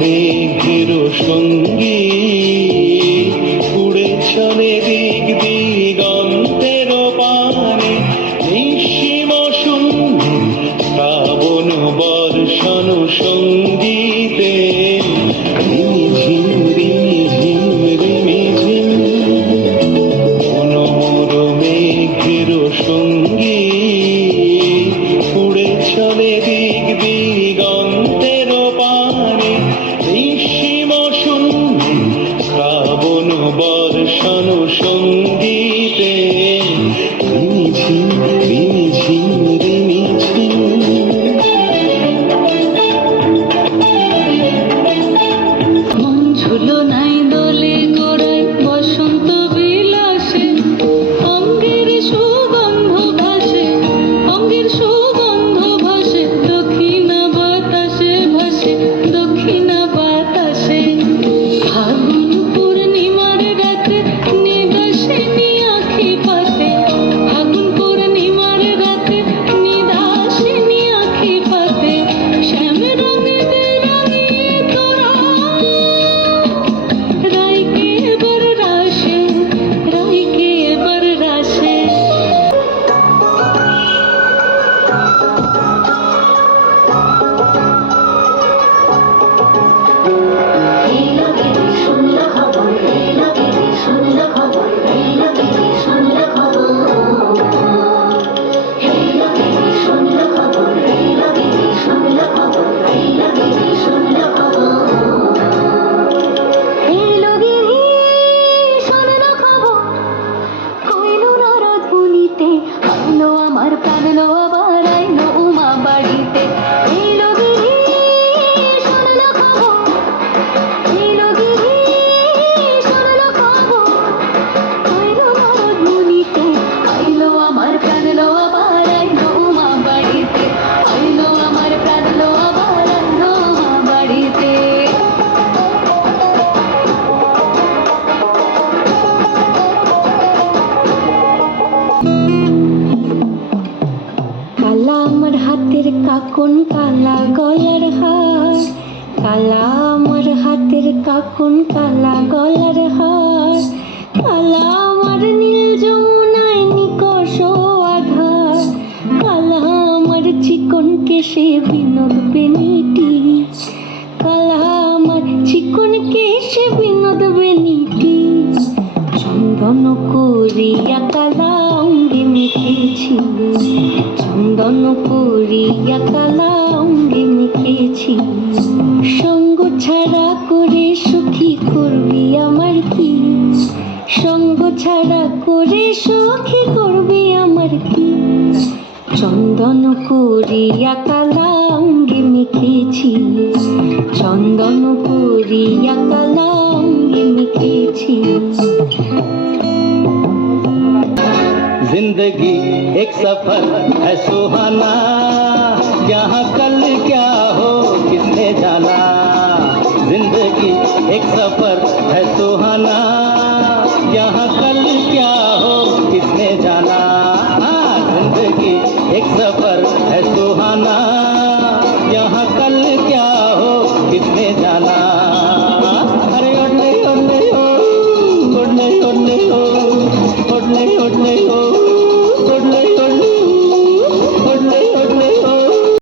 মেঘের সঙ্গী উড়ে চলে দিক দিগন্তের পানে নিঃসীম শূন্যে শ্রাবণ বর্ষণ সঙ্গীতে রিমিঝিম রিমিঝিম রিমিঝিম মনোর মেঘের সঙ্গী উড়ে চলে দিক দিগন্তের পানে নিঃসীম শূন্যে শ্রাবণ বর্ষণ সঙ্গীতে রিমিঝিম রিমিঝিম রিমিঝিম। মন ঝুলো নাই দোলে গোড়ায় বসন্ত বিলাসে অঙ্গের সুগন্ধ ভাসে অঙ্গের সুগন্ধ ভাসে দক্ষিণা বাতাসে ভাসে দক্ষিণা বাতাসে ফাগুন পূর্ণিমার রাতে নিদাসিনী আঁখি পাতে ফাগুন পূর্ণিমার রাতে নিদাসিনী আঁখি পাতে শ্যাম রঙে রাঙিয়ে তোরা রাইকে এবার রাশে রাইকে এবার রাশে। আমার প্রাণ আবার আইলো উমা বাড়িতে এলো গিরি শুনলো খবর এলো গিরি শুনলো খবর আইলো নারদ মুনিতে আইলো আমার প্রাণ আবার আইলো উমা বাড়িতে আইলো আমার প্রাণ আবার আইলো উমা বাড়িতে। কালা আমার হাতের কাকন কালা গলার হার কালা আমার হাতের কাকন কালা গলার হার কালা আমার নীল যমুনায় নিকষ আধার কালা আমার চিকন কেশে বিনোদ বেনিটি কালা আমার চিকন কেশে বিনোদ বেনিটি চন্দন করিয়া কালা অঙ্গে মেখেছি চন্দন করিয়া কালা অঙ্গে মেখেছি সঙ্গ ছাড়া করে সুখী করবি আমার কি সঙ্গ ছাড়া করে সুখী করবি আমার কি চন্দন করিয়া কালা অঙ্গে মেখেছি চন্দন করিয়া কালা অঙ্গে মেখেছি। जिंदगी एक सफर है सुहाना यहाँ कल क्या हो किसने जाना जिंदगी एक सफर है सुहाना